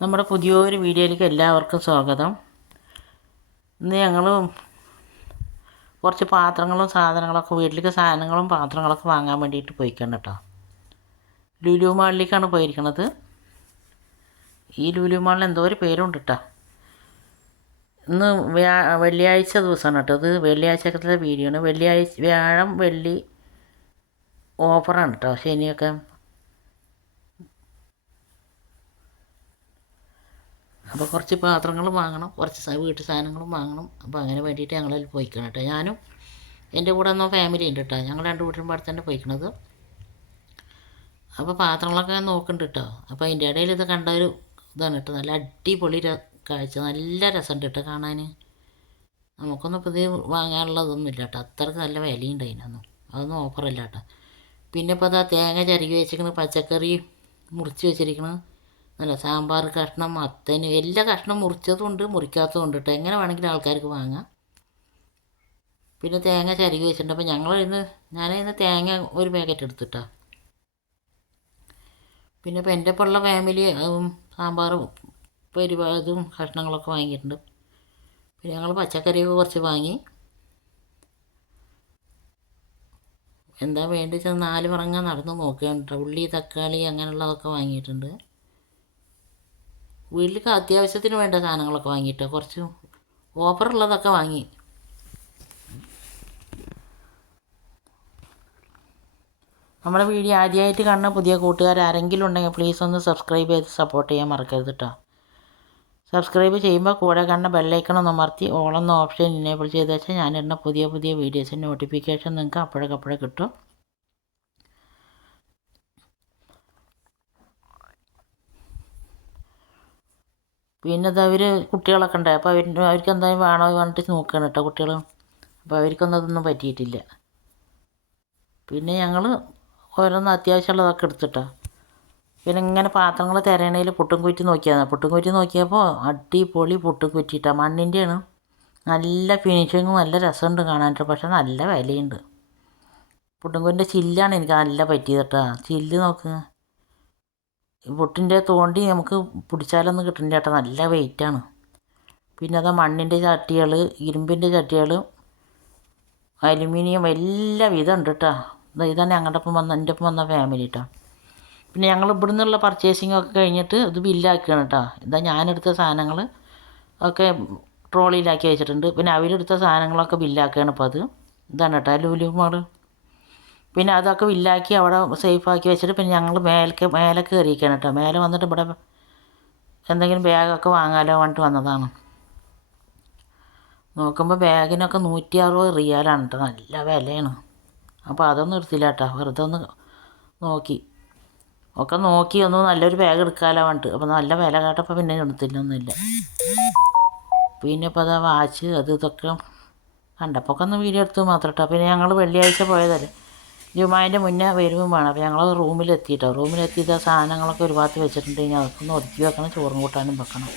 നമ്മുടെ പുതിയൊരു വീഡിയോയിലേക്ക് എല്ലാവർക്കും സ്വാഗതം. ഇന്ന് ഞങ്ങൾ കുറച്ച് പാത്രങ്ങളും സാധനങ്ങളൊക്കെ വീട്ടിലേക്ക് സാധനങ്ങളും പാത്രങ്ങളൊക്കെ വാങ്ങാൻ വേണ്ടിയിട്ട് പോയിക്കണം കേട്ടോ ലുലു മാളിലേക്കാണ് പോയിരിക്കണത്. ഈ ലുലു മാളിൽ എന്തോ ഒരു പേരുണ്ട് കേട്ടോ ഇന്ന് വ്യാ വെള്ളിയാഴ്ച ദിവസമാണ് കേട്ടോ ഇത്. വെള്ളിയാഴ്ചക്കത്തെ വീഡിയോ ആണ്. വെള്ളിയാഴ്ച വ്യാഴം വെള്ളി ഓഫറാണ് കേട്ടോ ശനിയൊക്കെ അപ്പോൾ കുറച്ച് പാത്രങ്ങളും വാങ്ങണം കുറച്ച് വീട്ടു സാധനങ്ങളും വാങ്ങണം. അപ്പോൾ അങ്ങനെ വേണ്ടിയിട്ട് ഞങ്ങൾ അതിൽ പോയിക്കണം കേട്ടോ ഞാനും എന്റെ കൂടെ ഒന്നും ഫാമിലി ഉണ്ട് കേട്ടോ ഞങ്ങൾ രണ്ട് വീട്ടിലും പാടത്ത് തന്നെ പോയിക്കണത്. അപ്പോൾ പാത്രങ്ങളൊക്കെ നോക്കുന്നുണ്ട് കേട്ടോ അപ്പോൾ അതിന്റെ ഇടയിൽ ഇത് കണ്ട ഒരു ഇതാണ് കേട്ടോ നല്ല അടിപൊളി കാഴ്ച. നല്ല രസമുണ്ട് കേട്ടോ കാണാൻ നമുക്കൊന്നും ഇപ്പോൾ ഇത് വാങ്ങാനുള്ളതൊന്നും ഇല്ല കേട്ടോ അത്രയ്ക്ക് നല്ല വിലയുണ്ട് അതിനൊന്നും. അതൊന്നും ഓഫറല്ല കേട്ടോ പിന്നെ ഇപ്പോൾ അതാ തേങ്ങ ചരുകി വെച്ചിരിക്കുന്നത് പച്ചക്കറി മുറിച്ച് വെച്ചിരിക്കുന്നത് നല്ല സാമ്പാർ കഷ്ണം മത്തന് എല്ലാ കഷ്ണം മുറിച്ചതും ഉണ്ട് മുറിക്കാത്തതും ഉണ്ട് കേട്ടോ എങ്ങനെ വേണമെങ്കിലും ആൾക്കാർക്ക് വാങ്ങാം. പിന്നെ തേങ്ങ ചിരകി വെച്ചിട്ടുണ്ട്. അപ്പോൾ ഞങ്ങൾ ഇന്ന് ഞാൻ ഇന്ന് തേങ്ങ ഒരു പാക്കറ്റ് എടുത്തിട്ടാ. പിന്നെ ഇപ്പോൾ എന്റെ ഒപ്പം ഫാമിലി സാമ്പാറും പരിപാടും കഷ്ണങ്ങളൊക്കെ വാങ്ങിയിട്ടുണ്ട്. പിന്നെ ഞങ്ങൾ പച്ചക്കറിയൊക്കെ കുറച്ച് വാങ്ങി. എന്താ വേണ്ടി വെച്ചാൽ നാല് പറങ്ങ നടന്ന് നോക്കുകയാണ് ഉള്ളി തക്കാളി അങ്ങനെയുള്ളതൊക്കെ വാങ്ങിയിട്ടുണ്ട്. വീട്ടിലേക്ക് അത്യാവശ്യത്തിന് വേണ്ട സാധനങ്ങളൊക്കെ വാങ്ങിയിട്ടോ കുറച്ച് ഓഫറുള്ളതൊക്കെ വാങ്ങി. നമ്മുടെ വീഡിയോ ആദ്യമായിട്ട് കാണുന്ന പുതിയ കൂട്ടുകാർ ആരെങ്കിലും ഉണ്ടെങ്കിൽ പ്ലീസ് ഒന്ന് സബ്സ്ക്രൈബ് ചെയ്ത് സപ്പോർട്ട് ചെയ്യാൻ മറക്കരുത് കേട്ടോ സബ്സ്ക്രൈബ് ചെയ്യുമ്പോൾ കൂടെ കാണുന്ന ബെല്ലൈക്കൺ ഒന്ന് അമർത്തി ഓളെന്ന ഓപ്ഷൻ ഇനേബിൾ ചെയ്ത് വെച്ചാൽ ഞാൻ ഇടുന്ന പുതിയ പുതിയ വീഡിയോസിന്റെ നോട്ടിഫിക്കേഷൻ നിങ്ങൾക്ക് അപ്പോഴൊക്കെ അപ്പോഴേ കിട്ടും. പിന്നെ ഇത് അവർ കുട്ടികളൊക്കെ ഉണ്ട്. അപ്പോൾ അവർ അവർക്ക് എന്തായാലും വേണോ പറഞ്ഞിട്ട് നോക്കുകയാണ് കേട്ടോ കുട്ടികൾ അപ്പോൾ അവർക്കൊന്നും അതൊന്നും പറ്റിയിട്ടില്ല. പിന്നെ ഞങ്ങൾ ഓരോന്ന് അത്യാവശ്യമുള്ളതൊക്കെ എടുത്തിട്ടോ. പിന്നെ ഇങ്ങനെ പാത്രങ്ങൾ തിരയണേൽ പുട്ടും കുറ്റി നോക്കിയാൽ പുട്ടും കുറ്റി നോക്കിയപ്പോൾ അടിപൊളി പുട്ടും കുറ്റിയിട്ടാണ് മണ്ണിന്റെയാണ് നല്ല ഫിനിഷിങ്ങും നല്ല രസമുണ്ട് കാണാനായിട്ട് പക്ഷെ നല്ല വിലയുണ്ട്. പുട്ടും കുറ്റിന്റെ ചില്ലാണ് എനിക്ക് നല്ല പറ്റിയത് കേട്ടോ. ചില്ല് നോക്ക്. ഈ പുട്ടിന്റെ തോണ്ടി നമുക്ക് പിടിച്ചാലൊന്നും കിട്ടണ്ട കേട്ടോ നല്ല വെയിറ്റാണ് പിന്നെ അത് മണ്ണിന്റെ ചട്ടികൾ ഇരുമ്പിന്റെ ചട്ടികൾ അലുമിനിയം എല്ലാ വിധം ഉണ്ട് കേട്ടോ ഇതാണ് ഞങ്ങളുടെ ഒപ്പം വന്ന എന്റെ ഒപ്പം വന്ന ഫാമിലി കേട്ടോ പിന്നെ ഞങ്ങൾ ഇവിടെ നിന്നുള്ള പർച്ചേസിംഗ് ഒക്കെ കഴിഞ്ഞിട്ട് ഇത് ബില്ലാക്കുകയാണ് കേട്ടോ ഇതാ ഞാനെടുത്ത സാധനങ്ങൾ ഒക്കെ ട്രോളിയിലാക്കി വെച്ചിട്ടുണ്ട്. പിന്നെ അവരെടുത്ത സാധനങ്ങളൊക്കെ ബില്ലാക്കുകയാണ് ഇപ്പോൾ അത്. ഇതാണ് കേട്ടോ ലൂലു മാൾ. പിന്നെ അതൊക്കെ വില്ലാക്കി അവിടെ സേഫാക്കി വെച്ചിട്ട് പിന്നെ ഞങ്ങൾ മേലേക്ക് മേലെ കയറിയിരിക്കുകയാണ് കേട്ടോ. മേലെ വന്നിട്ട് ഇവിടെ എന്തെങ്കിലും ബാഗൊക്കെ വാങ്ങാലോ പറഞ്ഞിട്ട് വന്നതാണ്. നോക്കുമ്പോൾ ബാഗിനൊക്കെ നൂറ്റി അറുപത് റിയാലാണ് കേട്ടോ. നല്ല വിലയാണ്. അപ്പോൾ അതൊന്നും എടുത്തില്ല കേട്ടോ. വെറുതെ ഒന്ന് നോക്കി. ഒക്കെ നോക്കി ഒന്ന് നല്ലൊരു ബാഗ് എടുക്കാലോ പറഞ്ഞിട്ട്. അപ്പോൾ നല്ല വില കേട്ടപ്പോൾ പിന്നെ എടുത്തില്ല ഒന്നുമില്ല. പിന്നെ ഇപ്പോൾ അതാ വാച്ച് അത് ഇതൊക്കെ കണ്ടപ്പോൾ ഒക്കെ ഒന്ന് വീഡിയോ എടുത്തു മാത്രം കേട്ടോ. പിന്നെ ഞങ്ങൾ വെള്ളിയാഴ്ച പോയതല്ലേ. ജുമാന്റെ മുന്നേ വരുമ്പോൾ വേണം. അപ്പോൾ ഞങ്ങൾ റൂമിലെത്തിയിട്ടോ റൂമിലെത്തിയിട്ട് സാധനങ്ങളൊക്കെ ഒരു ഭാഗത്ത് വെച്ചിട്ടുണ്ടെങ്കിൽ അതൊക്കെ ഒന്ന് ഒതുക്കി വെക്കണം. ചോറും കൂട്ടാനും വെക്കണം.